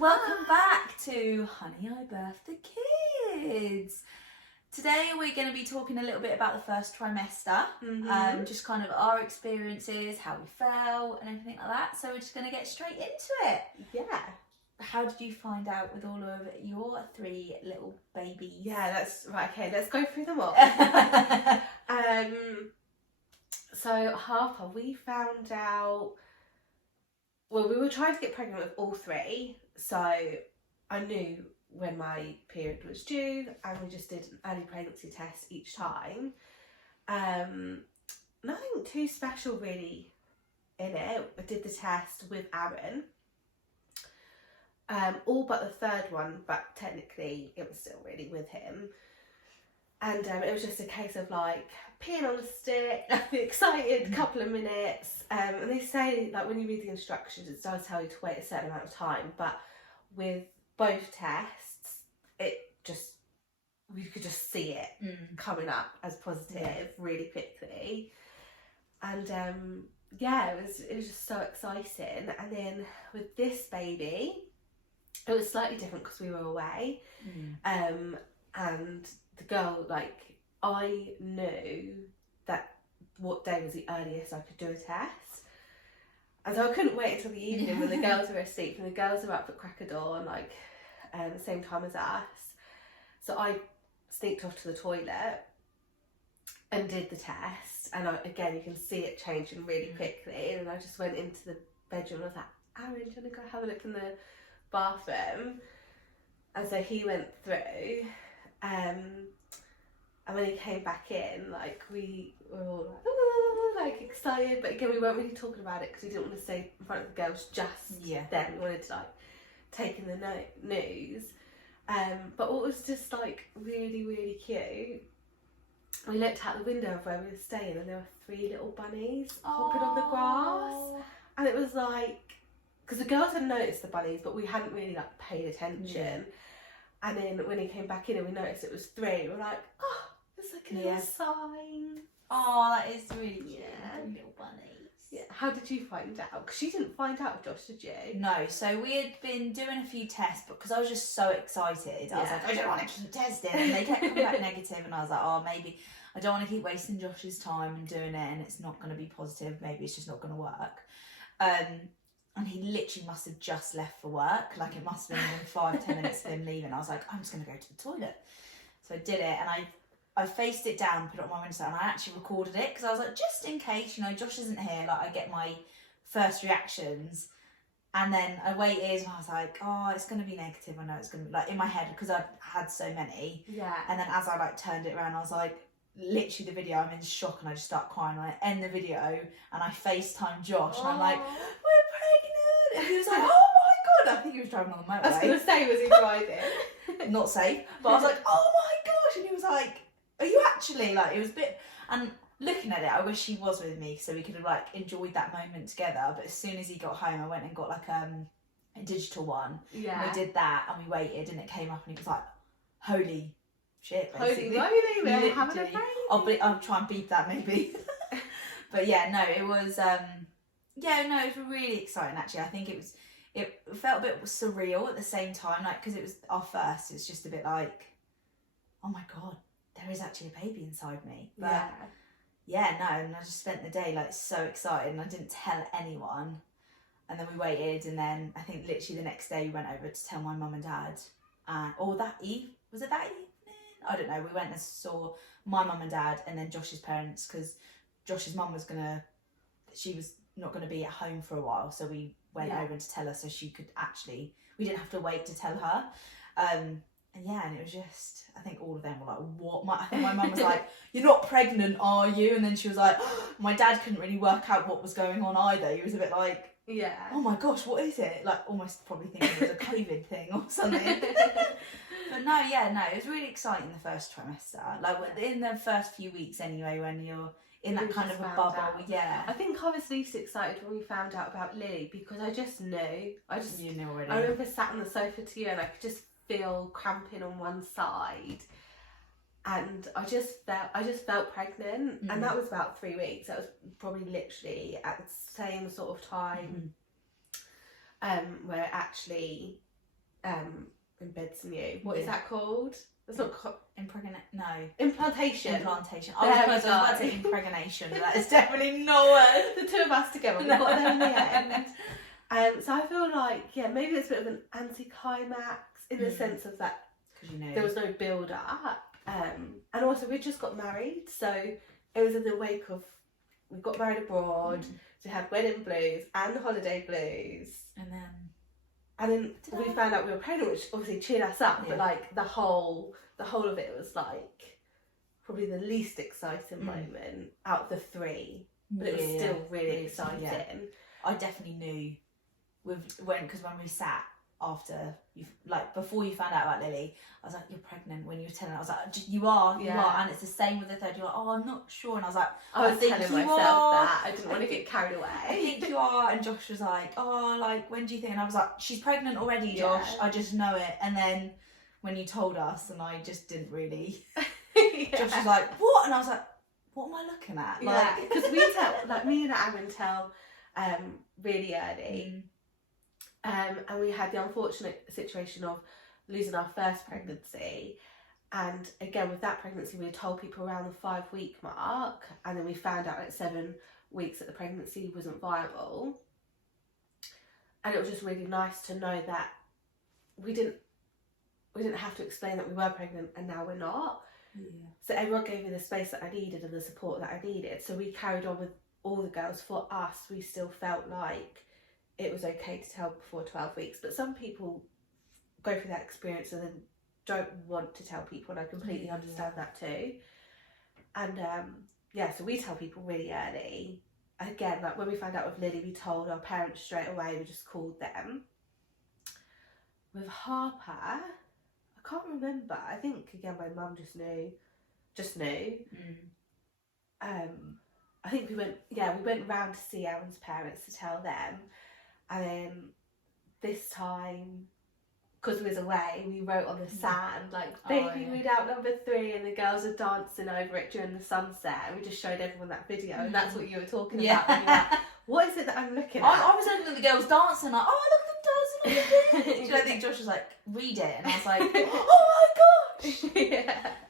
welcome back to Honey, I Birthed the Kids. Today we're going to be talking a little bit about the first trimester, just kind of our experiences, how we felt and everything like that. So we're just going to get straight into it. Yeah. How did you find out with all of your 3 little babies? Yeah, that's right. Okay, let's go through them all. So Harper, we found out, well, we were trying to get pregnant with all 3. So I knew when my period was due, and we just did an early pregnancy test each time. Nothing too special really in it. I did the test with Aaron. All but the 3rd one, but technically it was still really with him. And it was just a case of like peeing on a stick, excited couple of minutes. And they say like when you read the instructions, it does tell you to wait a certain amount of time. But with both tests, we could just see it coming up as positive really quickly. And it was just so exciting. And then with this baby, it was slightly different because we were away. And the girl, like, I knew that what day was the earliest I could do a test. And so I couldn't wait until the evening when the girls were asleep, and the girls were up at crack of dawn, like, the same time as us. So I sneaked off to the toilet and did the test. And again, you can see it changing really quickly. And I just went into the bedroom and I was like, Aaron, do you want to go have a look in the bathroom? And so he went through. And when he came back in, like, we were all like, ooh, like excited, but again we weren't really talking about it because we didn't want to stay in front of the girls just then. We wanted to like take in the news. But what was just like really, really cute, we looked out the window of where we were staying and there were 3 little bunnies hopping on the grass. And it was like, because the girls had noticed the bunnies but we hadn't really like paid attention. And then when he came back in and we noticed it was 3, we were like, oh, it's like a little sign. Oh, that is really cute. Little bunnies. Yeah. How did you find out? Because you didn't find out, Josh, did you? No, so we had been doing a few tests because I was just so excited. I was like, I don't want to keep testing. And they kept coming back negative, and I was like, oh, maybe I don't want to keep wasting Josh's time and doing it and it's not going to be positive. Maybe it's just not going to work. And he literally must have just left for work. Like, it must have been 5-10 minutes of him leaving. I was like, I'm just going to go to the toilet. So I did it, and I faced it down, put it on my windowsill, and I actually recorded it because I was like, just in case, Josh isn't here, like, I get my first reactions. And then I waited, and I was like, oh, it's going to be negative. I know it's going to be, like, in my head, because I've had so many. Yeah. And then as I, like, turned it around, I was like, literally the video, I'm in shock, and I just start crying. And I end the video, and I FaceTime Josh, and I'm like, and he was like, oh my God. I think he was driving on the motorway. I was going to say, was he driving? Not safe. But I was like, oh my gosh. And he was like, are you actually? Like, it was a bit... And looking at it, I wish he was with me so we could have, like, enjoyed that moment together. But as soon as he got home, I went and got, like, a digital one. Yeah. And we did that, and we waited, and it came up, and he was like, holy shit, basically. Holy moly, we're having a baby. I'll try and beep that, maybe. But yeah, no, it was... it was really exciting, actually. I think it felt a bit surreal at the same time, like, because it was our first. It's just a bit like, oh my God, there is actually a baby inside me. But and I just spent the day like so excited, and I didn't tell anyone. And then we waited, and then I think literally the next day we went over to tell my mum and dad. Or that eve, was it that evening? I don't know. We went and saw my mum and dad, and then Josh's parents, because Josh's mum she was not going to be at home for a while, so we went over to tell her so she could actually, we didn't have to wait to tell her. And it was just, I think all of them were like, what? I think my mum was like, you're not pregnant, are you? And then she was like, my dad couldn't really work out what was going on either. He was a bit like, oh my gosh, what is it? Like, almost probably thinking it was a COVID thing or something. But no, it was really exciting the first trimester. Like, in the first few weeks anyway, when you're in that kind of a bubble, I think I was least excited when we found out about Lily, because I just knew. You knew already. I remember sat on the sofa to you, and I could just feel cramping on one side, and I just felt pregnant, and that was about 3 weeks. That was probably literally at the same sort of time where actually embeds in you. What is that called? It's not No. Implantation. Implantation. I was about to say impregnation, but that is definitely not one. The two of us together, we got there in the end. So I feel like, maybe it's a bit of an anticlimax in the sense of that there was no build up. And also we just got married, so it was in the wake of, we got married abroad, so we had wedding blues and holiday blues. And then we found out we were pregnant, which obviously cheered us up, but like the whole of it was like probably the least exciting moment out of the three, but it was still really exciting. Yeah. I definitely knew because when we sat after before you found out about Lily, I was like, you're pregnant. When you were telling her, I was like, you are, and it's the same with the third. You're like, oh, I'm not sure, and I was like, I was telling myself that I didn't want to get carried away. I think you are, and Josh was like, oh, like when do you think? And I was like, she's pregnant already, Josh. I just know it. And then when you told us, and I just didn't really. Josh was like, what? And I was like, what am I looking at? Like, because we tell, like me and Aaron tell, really early. And we had the unfortunate situation of losing our first pregnancy. And again, with that pregnancy, we told people around the 5-week mark. And then we found out at 7 weeks that the pregnancy wasn't viable. And it was just really nice to know that we didn't have to explain that we were pregnant and now we're not. Yeah. So everyone gave me the space that I needed and the support that I needed. So we carried on with all the girls. For us, we still felt like it was okay to tell before 12 weeks, but some people go through that experience and then don't want to tell people, and I completely understand that too. And so we tell people really early. Again, like when we found out with Lily, we told our parents straight away, we just called them. With Harper, I can't remember, I think again my mum just knew. I think we went round to see Aaron's parents to tell them. And then this time, because we was away, we wrote on the sand, like, baby mood out number 3, and the girls are dancing over it during the sunset. And we just showed everyone that video, and that's what you were talking about. And you were like, what is it that I'm looking at? I was looking at the girls dancing, like, oh, look at them dancing. So I think Josh was like, read it. And I was like, oh my gosh.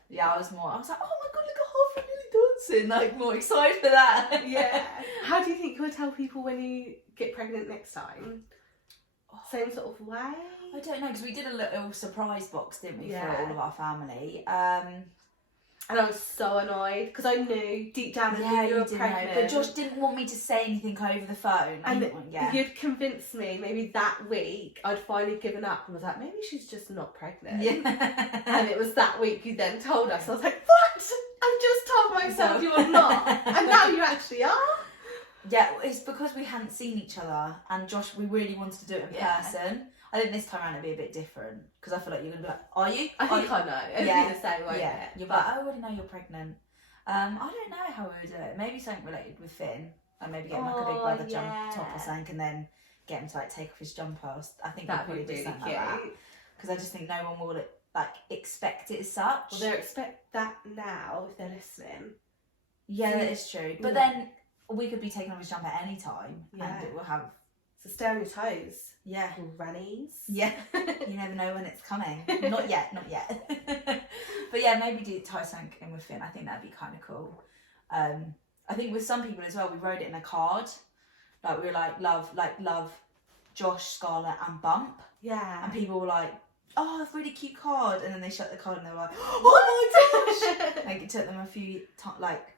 Yeah, I was like, oh my god, look at Harper really dancing. Like, more excited for that. Yeah. How do you think you'll tell people when you get pregnant next time? Same sort of way? I don't know, because we did a little surprise box, didn't we, for all of our family. And I was so annoyed because I knew deep down that you were pregnant. Know, but Josh didn't want me to say anything over the phone. And you'd convinced me maybe that week I'd finally given up and was like, maybe she's just not pregnant. Yeah. And it was that week you then told us. I was like, what? I just told myself you're not. And now you actually are. Yeah, it's because we hadn't seen each other, and Josh, we really wanted to do it in person. I think this time around it'd be a bit different, because I feel like you're going to be like, are you? I think I know. It'll be the same, won't it? You're like, I already know you're pregnant. I don't know how we would do it. Maybe something related with Finn, and maybe get him like a big brother jump top or something, and then get him to like take off his jumper. I think that'd probably do something like that. Because I just think no one will like expect it as such. Well, they'll expect that now if they're listening. Yeah, that is true. But then we could be taking off his jumper at any time, and it will have. So stay on your toes. Yeah. Grannies. Yeah. You never know when it's coming. Not yet. But yeah, maybe tie something in with Finn. I think that'd be kind of cool. I think with some people as well, we wrote it in a card. Like we were like love Josh, Scarlett and Bump. Yeah. And people were like, oh, it's a really cute card. And then they shut the card and they were like, oh my gosh. Like it took them a few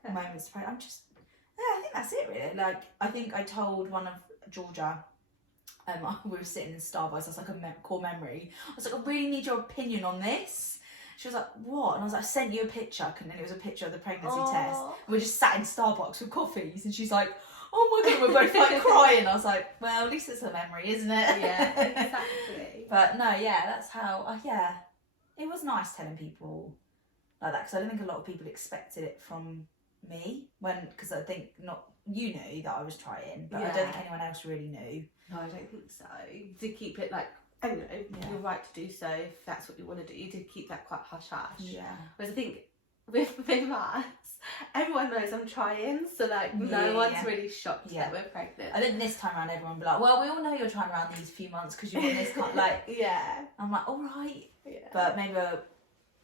moments to pray. I think that's it really. Like I think I told one of Georgia, we were sitting in Starbucks, that's like a core memory. I was like, I really need your opinion on this. She was like, what? And I was like, I sent you a picture, and then it was a picture of the pregnancy test. And we just sat in Starbucks with coffees, and she's like, oh my god, we're both like crying. I was like, well, at least it's a memory, isn't it? Yeah, exactly. But no, that's how, it was nice telling people like that, because I don't think a lot of people expected it from me, because I think you knew that I was trying, but I don't think anyone else really knew. No, I don't think so. You did keep it like, I don't know, you're right to do so if that's what you want to do. You did keep that quite hush-hush. Yeah. Whereas I think with us, everyone knows I'm trying, so like no one's really shocked that we're pregnant. I think this time around everyone will be like, well, we all know you're trying around these few months because you want this kind like I'm like, all right, but maybe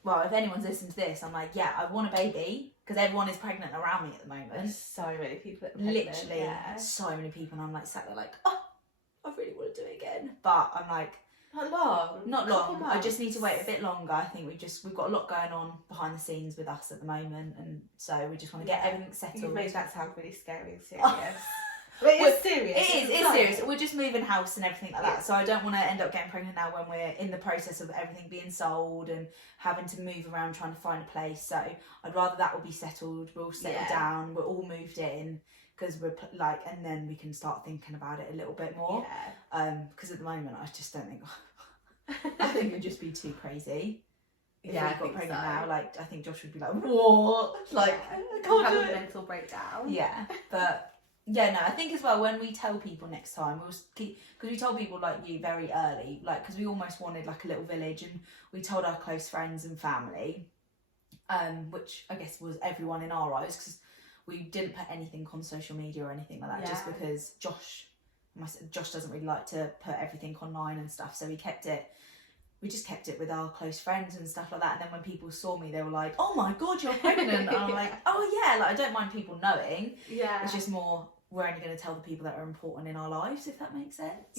well, if anyone's listened to this, I'm like, yeah, I want a baby because everyone is pregnant around me at the moment. There's so many people that are pregnant, literally so many people, and I'm like sat there like, oh, I really want to do it again, but I'm like, not long. I just need to wait a bit longer. I think we've got a lot going on behind the scenes with us at the moment, and so we just want to get everything settled. You've made that sound really scary and serious. But it's serious. It's serious. We're just moving house and everything like that, so I don't want to end up getting pregnant now when we're in the process of everything being sold and having to move around trying to find a place. So I'd rather that will be settled. We'll settle down. We're all moved in. Because we're like, and then we can start thinking about it a little bit more. Because at the moment, I just don't think. I think it would just be too crazy. If we got pregnant now, like I think Josh would be like, "What?" Like, I can't have do a it. mental breakdown. Yeah, but no, I think as well when we tell people next time, we'll keep, because we told people like you very early, like because we almost wanted like a little village, and we told our close friends and family, which I guess was everyone in our eyes, because we didn't put anything on social media or anything like that, just because Josh doesn't really like to put everything online and stuff, so we just kept it with our close friends and stuff like that. And then when people saw me, they were like, oh my god, you're pregnant. And I'm like, oh yeah, like I don't mind people knowing. It's just more, we're only going to tell the people that are important in our lives, if that makes sense.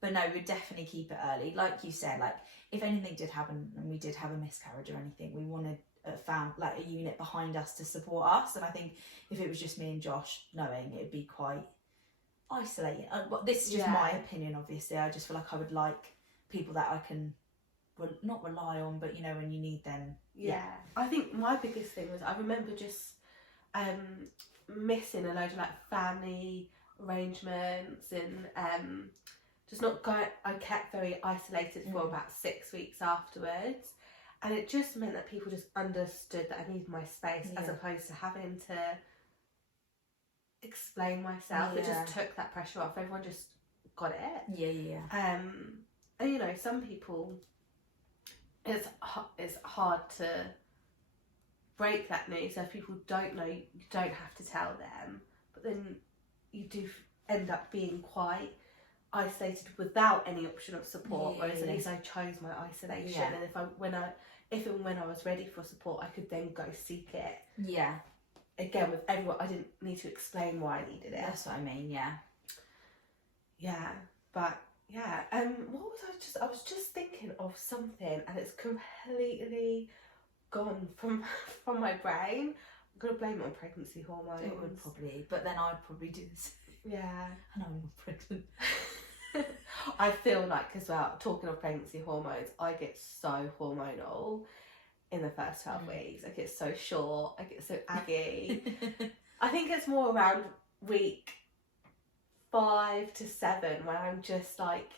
But no, we'd definitely keep it early. Like you said, like if anything did happen and we did have a miscarriage or anything, we wanted a unit behind us to support us. And I think if it was just me and Josh knowing, it'd be quite isolating. But this is just my opinion, obviously. I just feel like I would like people that I can not rely on, but you know, when you need them. I think my biggest thing was I remember just missing a load of like family arrangements and just not going. I kept very isolated for about 6 weeks afterwards, and it just meant that people just understood that I needed my space as opposed to having to explain myself. It just took that pressure off. Everyone just got it. And you know, some people, it's hard to break that news. So if people don't know, you don't have to tell them. But then you do end up being quite isolated without any option of support. Whereas at least I chose my isolation, and if and when I was ready for support, I could then go seek it. Again, with everyone, I didn't need to explain why I needed it. That's what I mean. But. What was I was just thinking of something, and it's completely gone from my brain. I'm gonna blame it on pregnancy hormones. It would probably, but then I'd probably do this. And I'm pregnant. I feel like as well, talking of pregnancy hormones, I get so hormonal in the first 12 weeks. I get so short, I get so aggy. I think it's more around week 5 to 7 when I'm just like,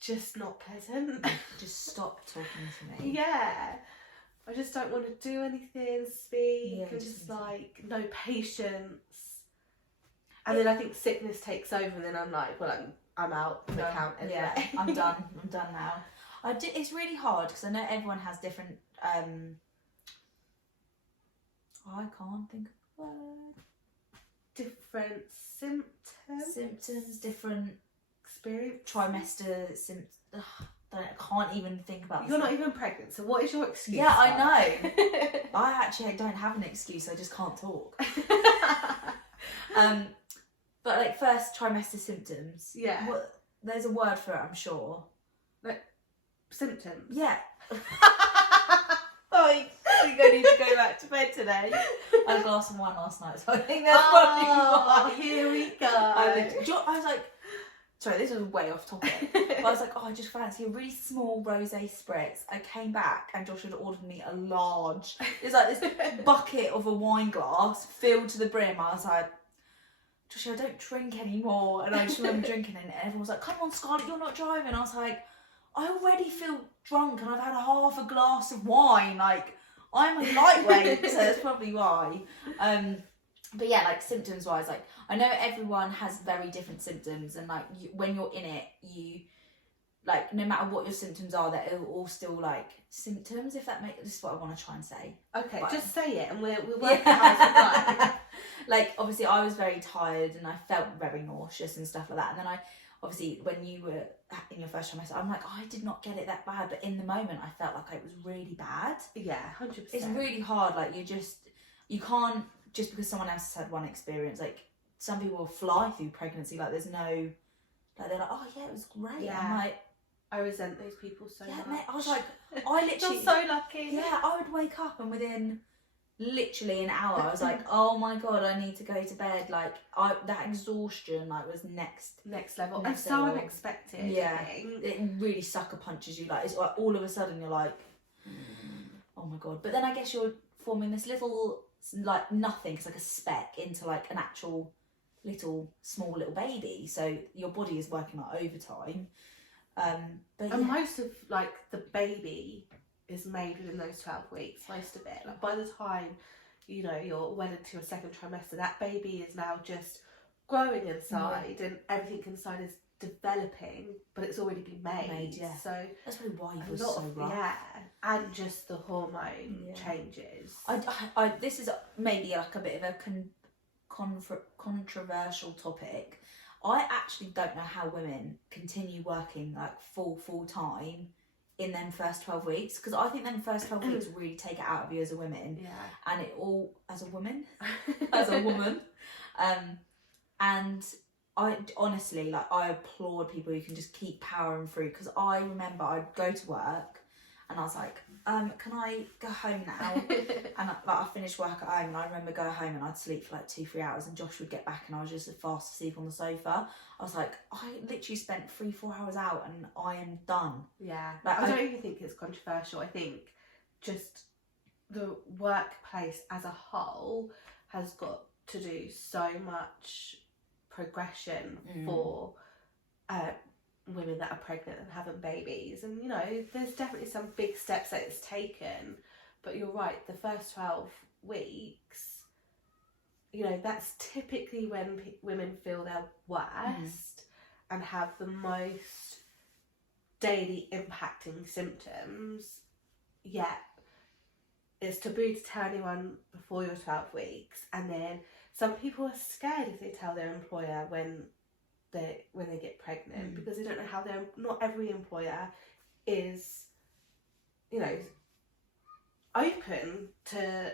just not pleasant. Just stop talking to me. I just don't want to do anything, speak, and just like no patience. And then I think sickness takes over, and then I'm like, well, I'm out the count anyway. I'm done now. It's really hard because I know everyone has different. I can't think of a word. Different symptoms, different experience, trimester symptoms. I can't even think about. You're not even pregnant, so what is your excuse? Yeah, I know. I actually don't have an excuse. I just can't talk. But like first trimester symptoms. There's a word for it, I'm sure. Like symptoms. Yeah. I think I need to go back to bed today. I had a glass of wine last night, so I think that's probably why. Here we go. I was like, sorry, this was way off topic. But I was like, I just fancy a really small rosé spritz. I came back and Josh had ordered me a large. It's like this bucket of a wine glass filled to the brim. I was like, Josh, I don't drink anymore. And I just remember drinking it, and everyone was like, come on, Scarlett, you're not driving. I was like, I already feel drunk and I've had half a glass of wine. Like, I'm a lightweight, so that's probably why. But yeah, like symptoms wise, like I know everyone has very different symptoms, and like when you're in it, like no matter what your symptoms are, that it'll all still like symptoms, if that makes, this is what I want to try and say. Okay, but, just say it and we'll work it out as we go. Like obviously I was very tired and I felt very nauseous and stuff like that, and then I obviously when you were in your first trimester, I'm like, oh, I did not get it that bad, but in the moment I felt like it was really bad. Yeah, 100%. It's really hard, like you can't, just because someone else has had one experience, like some people will fly through pregnancy, like there's no, like they're like, oh yeah, it was great. Yeah. I'm like, I resent those people so much. Mate, I was like, I literally, you're so lucky. Yeah, I would wake up and within literally an hour I was like, oh my god, I need to go to bed. Like that exhaustion like was next level, and next so level. unexpected. Yeah, I think. it really sucker punches you. Like it's like all of a sudden you're like, oh my god. But then I guess you're forming this little like nothing, it's like a speck into like an actual small little baby. So your body is working like overtime. But and most of like the baby is made within those 12 weeks, most of it. Like by the time you're well into your second trimester, that baby is now just growing inside, and everything inside is developing, but it's already been made. Yeah. So that's probably why you a was lot so of rough. yeah, and just the hormone changes. I this is maybe like a bit of a controversial topic. I actually don't know how women continue working like full time in them first 12 weeks, because I think them first 12 weeks really take it out of you as a woman. Yeah. And it all as a woman and I honestly, like, I applaud people who can just keep powering through, because I remember I'd go to work and I was like, can I go home now? And I finished work at home, and I remember going home and I'd sleep for like 2-3 hours, and Josh would get back and I was just fast asleep on the sofa. I was like, I literally spent 3-4 hours out and I am done. Yeah, like I don't even think it's controversial. I think just the workplace as a whole has got to do so much progression for women that are pregnant and having babies, and there's definitely some big steps that it's taken, but you're right, the first 12 weeks, that's typically when women feel their worst and have the most daily impacting symptoms, yet it's taboo to tell anyone before your 12 weeks, and then some people are scared if they tell their employer when they get pregnant, because they don't know how not every employer is open to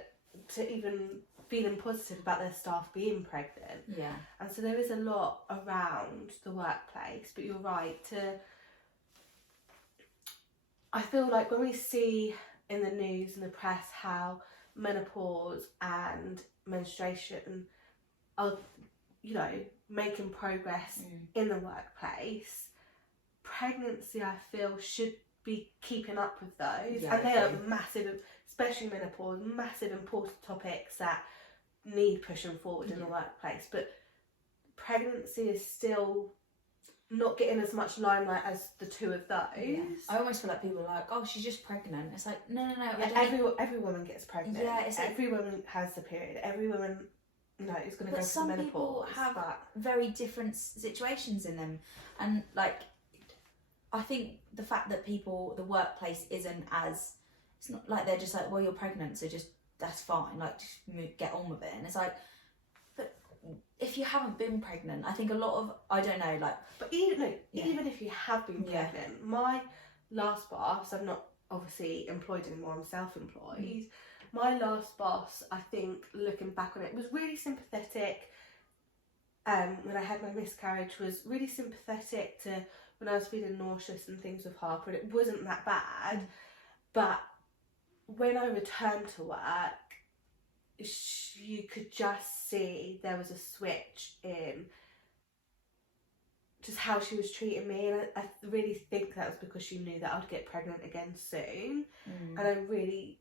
even feeling positive about their staff being pregnant. Yeah. And so there is a lot around the workplace, but you're right, I feel like when we see in the news and the press how menopause and menstruation are making progress in the workplace, pregnancy I feel should be keeping up with those, and they are massive, especially menopause, massive important topics that need pushing forward in the workplace, but pregnancy is still not getting as much limelight as the two of those. I almost feel like people are like, oh, she's just pregnant. It's like, no. Every woman gets pregnant. Yeah, it's every woman has the period. Every woman is going to go through menopause. People have very different situations in them, and like, I think the fact that the workplace isn't as, it's not like they're just like, well, you're pregnant, so just that's fine, like just get on with it. And it's like, but if you haven't been pregnant, I think a lot of, I don't know, like, but even if you have been pregnant, my last boss, I'm not obviously employed anymore, I'm self-employed. My last boss, I think, looking back on it, was really sympathetic. When I had my miscarriage, was really sympathetic to when I was feeling nauseous and things with Harper, and it wasn't that bad. But when I returned to work, you could just see there was a switch in just how she was treating me, and I really think that was because she knew that I'd get pregnant again soon. And I really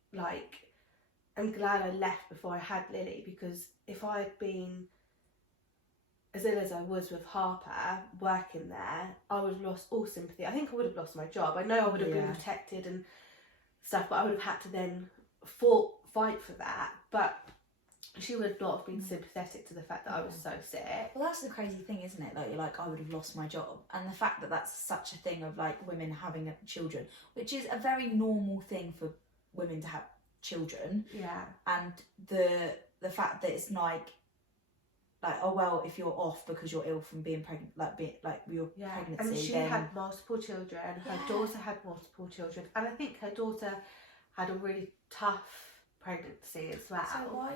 I'm glad I left before I had Lily, because if I had been as ill as I was with Harper working there, I would have lost all sympathy. I think I would have lost my job. I know I would have been protected and stuff, but I would have had to then fight for that. But she would not have been sympathetic to the fact that I was so sick. Well, that's the crazy thing, isn't it? Like, you're like, I would have lost my job. And the fact that that's such a thing of, like, women having children, which is a very normal thing for women to have children. Yeah. And the fact that it's like, oh, well, if you're off because you're ill from being pregnant, your pregnancy. And she then... had multiple children. Her daughter had multiple children. And I think her daughter had a really tough pregnancy as well. So why,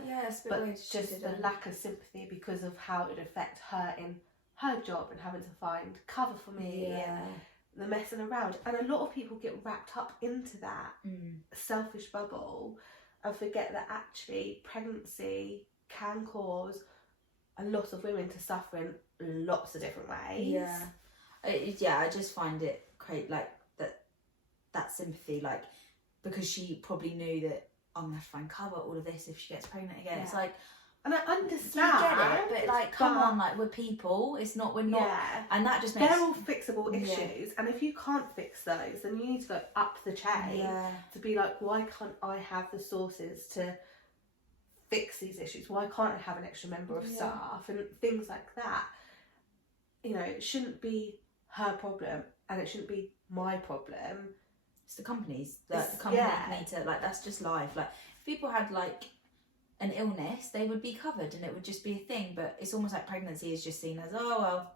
but just the lack of sympathy because of how it would affect her in her job and having to find cover for me and the messing around. And a lot of people get wrapped up into that selfish bubble and forget that actually pregnancy can cause a lot of women to suffer in lots of different ways. I just find it great, like that sympathy, like, because she probably knew that I'm gonna have to find cover all of this if she gets pregnant again. It's like, and I understand, I get it, but like, come on, like, we're people. We're not, and that just makes, they're all fixable issues. And if you can't fix those, then you need to go up the chain to be like, why can't I have the sources to fix these issues? Why can't I have an extra member of staff and things like that? You know, it shouldn't be her problem, and it shouldn't be my problem. It's the companies. The company need to, like, that's just life. Like, if people had like an illness, they would be covered and it would just be a thing. But it's almost like pregnancy is just seen as, oh well.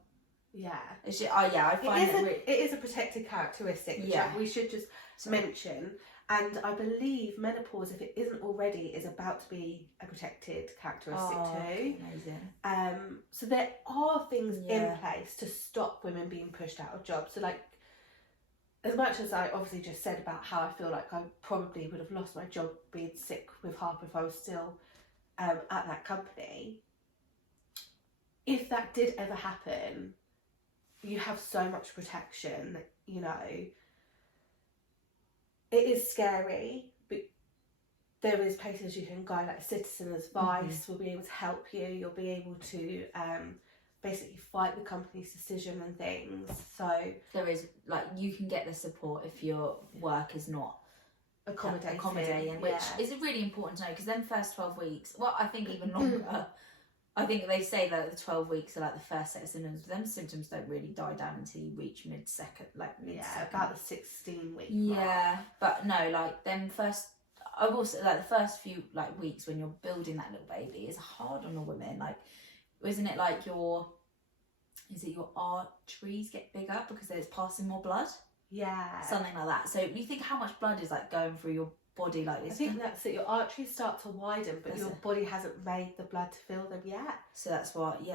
Yeah. It's just, I find it is a protected characteristic, which we should just mention. And I believe menopause, if it isn't already, is about to be a protected characteristic too. Amazing. So there are things in place to stop women being pushed out of jobs. So, like, as much as I obviously just said about how I feel like I probably would have lost my job being sick with Harper if I was still at that company, if that did ever happen, you have so much protection, you know. It is scary, but there is places you can go, like Citizens Vice will be able to help you. You'll be able to basically fight the company's decision and things. So there is, like, you can get the support if your work is not accommodating, which is really important to know, because then first 12 weeks, well, I think even longer, I think they say that the 12 weeks are like the first set of symptoms. Them symptoms don't really die down until you reach mid-second. About the 16-week mark. But no, like, them first, I've also, like, the first few, like, weeks when you're building that little baby is hard on a woman. Like, isn't it like your arteries get bigger because it's passing more blood? Yeah. Something like that. So you think how much blood is, like, going through your body like this? I think that's it. Your arteries start to widen, but your body hasn't made the blood to fill them yet. So that's what,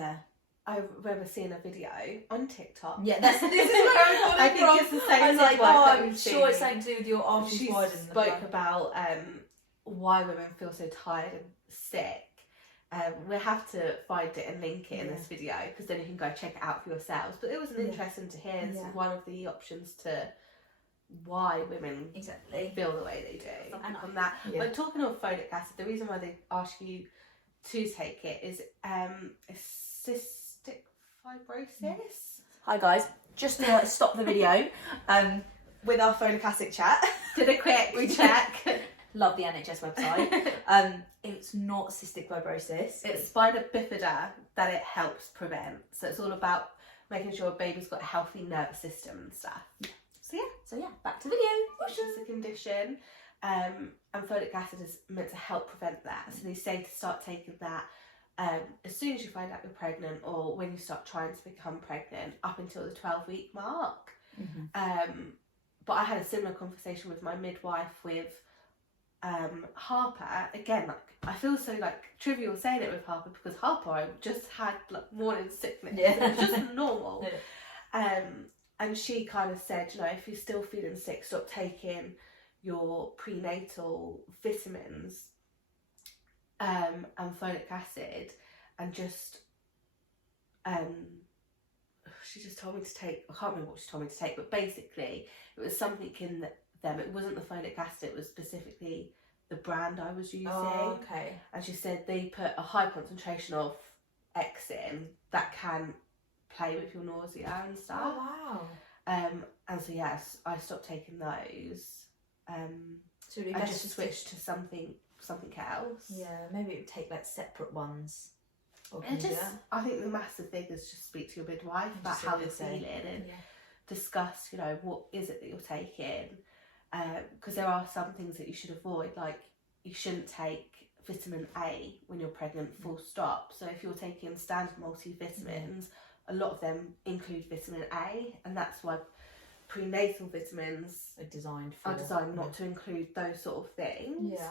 I remember seeing a video on TikTok. Yeah, this is where I think it's the same. I was like, I'm sure it's seen. something to do with your arteries widening. She spoke about why women feel so tired and sick. We'll have to find it and link it in this video, because then you can go check it out for yourselves. But it was interesting to hear one of the options to why women feel the way they do. And on that, but talking of folic acid, the reason why they ask you to take it is cystic fibrosis. Hi guys, just to stop the video, with our folic acid chat, did a quick recheck. Love the NHS website. It's not cystic fibrosis. It's spina bifida that it helps prevent. So it's all about making sure a baby's got a healthy nervous system and stuff. So yeah, back to the video. Which is a condition, and folic acid is meant to help prevent that. So they say to start taking that as soon as you find out you're pregnant, or when you start trying to become pregnant, up until the 12-week mark. But I had a similar conversation with my midwife with Harper. Again, like, I feel so like trivial saying it with Harper, because Harper, I just had like morning sickness. It was just normal. And she kind of said, you know, if you're still feeling sick, stop taking your prenatal vitamins and folic acid, and just she just told me to take, I can't remember what she told me to take, but basically it was something in them. It wasn't the folic acid, it was specifically the brand I was using. Oh, okay. And she said they put a high concentration of X in that can play with your nausea and stuff. Oh wow. And so yes, I stopped taking those. So I just switched to something something else. Yeah, maybe it would take like separate ones. Or And I think the massive thing is just speak to your midwife about how you're feeling and discuss, you know, what is it that you're taking. Because there are some things that you should avoid, like you shouldn't take vitamin A when you're pregnant, full stop. So if you're taking standard multivitamins, a lot of them include vitamin A, and that's why prenatal vitamins are designed not to include those sort of things. Yeah.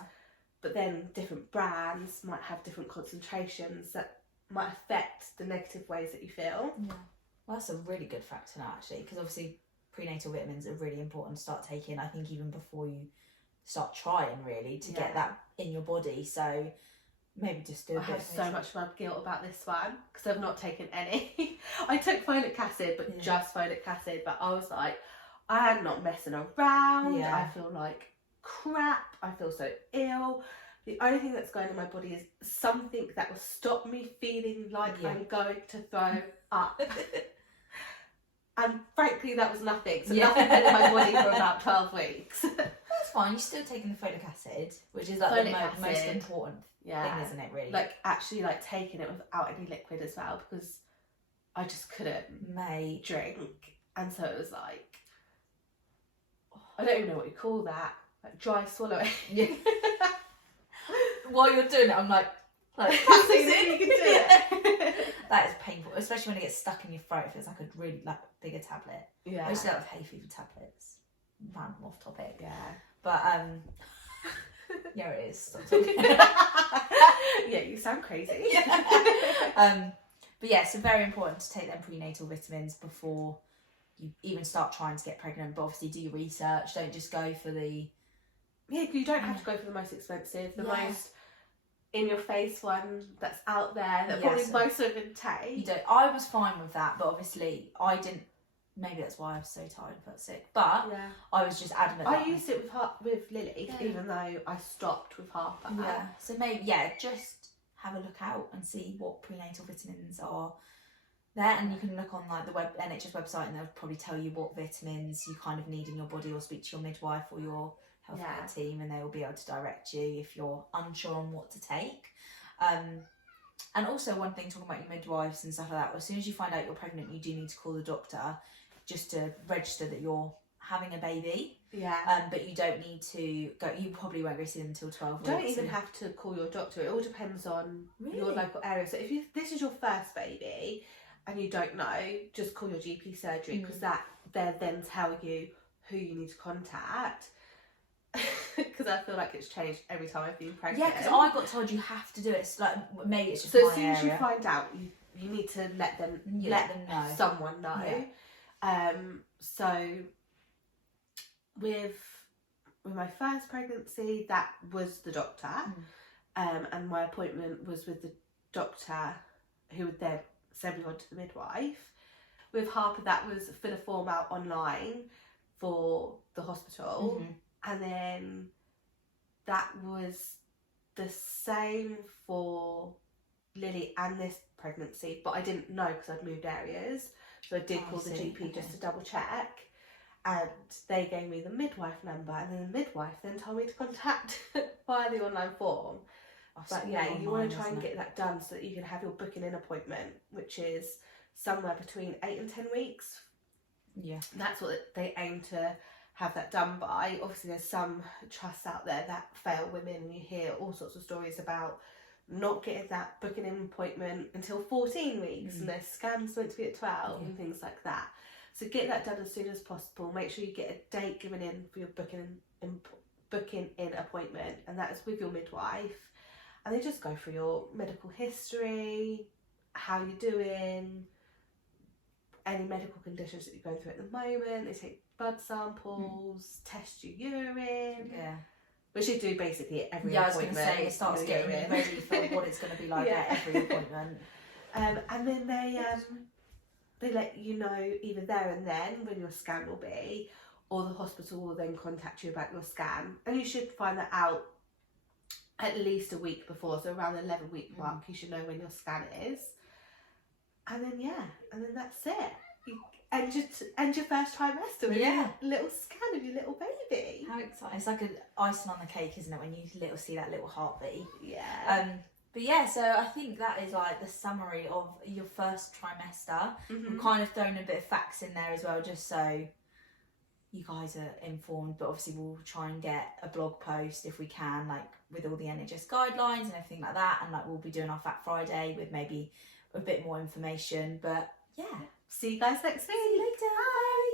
But then different brands might have different concentrations that might affect the negative ways that you feel. Yeah. Well, that's a really good fact to know, actually, because obviously prenatal vitamins are really important to start taking, I think, even before you start trying, really, to get that in your body. So maybe just do a bit. I have so much guilt about this one because I've not taken any. I took folic acid, but just folic acid. But I was like, I am not messing around. Yeah. I feel like crap. I feel so ill. The only thing that's going in my body is something that will stop me feeling like I'm going to throw up. And frankly, that was nothing. So nothing went in my body for about 12 weeks. That's fine. You're still taking the folic acid, which is like the most important thing, isn't it, really? Like actually like taking it without any liquid as well, because I just couldn't drink. And so it was like, I don't even know what you call that. Like dry swallowing. Yeah. While you're doing it, I'm like practicing you can do it. That is painful, especially when it gets stuck in your throat. It feels like a really bigger tablet. Yeah. I used to have hay fever tablets. Random off topic. Yeah. But yeah, it is. Stop talking. Yeah, you sound crazy. But yeah, so very important to take them prenatal vitamins before you even start trying to get pregnant. But obviously, do your research. Don't just go for the. Yeah, you don't have to go for the most expensive, the most in-your-face one that's out there that probably most women take. You don't. I was fine with that, but obviously I didn't. Maybe that's why I was so tired and felt sick. But I was just adamant. I used it with Lily, even though I stopped with Harper. Yeah. So maybe just have a look out and see what prenatal vitamins are there, and you can look on like the NHS website, and they'll probably tell you what vitamins you kind of need in your body, or speak to your midwife or your healthcare team, and they will be able to direct you if you're unsure on what to take. And also one thing, talking about your midwives and stuff like that, as soon as you find out you're pregnant, you do need to call the doctor just to register that you're having a baby. Yeah. But you don't need to go. You probably won't go see them until 12 weeks. You don't even have to call your doctor. It all depends on your local area. So if this is your first baby and you don't know, just call your GP surgery, because they'll then tell you who you need to contact. Because I feel like it's changed every time I've been pregnant. Yeah, because I got told you have to do it. So like maybe it's just so as soon as you find out, you need to let them know. Someone know. Yeah. So with my first pregnancy, that was the doctor, and my appointment was with the doctor, who would then send me on to the midwife. With Harper, that was fill a form out online for the hospital. And then that was the same for Lily and this pregnancy, but I didn't know because I'd moved areas. So I did call the GP just to double check, and they gave me the midwife number, and then the midwife then told me to contact via the online form. But you want to try and get that done so that you can have your booking in appointment, which is somewhere between 8 and 10 weeks. Yeah. That's what they aim to have that done by. Obviously there's some trusts out there that fail women, and you hear all sorts of stories about not getting that booking in appointment until 14 weeks and their scan's meant to be at 12 and things like that. So get that done as soon as possible. Make sure you get a date given in for your booking in appointment, and that is with your midwife, and they just go through your medical history, how you're doing, any medical conditions that you're going through at the moment. They take blood samples, test your urine. Yeah. Which you do basically at every appointment. I was going to say, it starts getting you ready for what it's going to be like at every appointment. And then they let you know either there and then when your scan will be, or the hospital will then contact you about your scan. And you should find that out at least a week before, so around the 11-week mark, you should know when your scan is. And then and then that's it. end your first trimester with Yeah. a little scan of your little baby. How exciting. It's like an icing on the cake, isn't it, when you see that little heartbeat. Yeah. But yeah, so I think that is like the summary of your first trimester. We've kind of thrown a bit of facts in there as well, just so you guys are informed. But obviously we'll try and get a blog post if we can, like with all the NHS guidelines and everything like that. And like we'll be doing our Fat Friday with maybe a bit more information. But yeah. See you guys next week. See you later. Bye.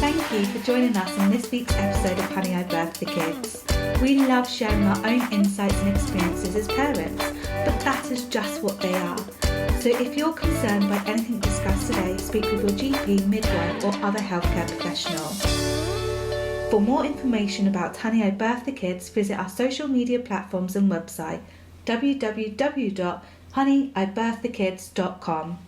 Thank you for joining us in this week's episode of Honey, I Birthed the Kids. We love sharing our own insights and experiences as parents, but that is just what they are. So if you're concerned by anything discussed today, speak with your GP, midwife or other healthcare professional. For more information about Honey, I Birthed the Kids, visit our social media platforms and website www.honeyiBirthedTheKids.com.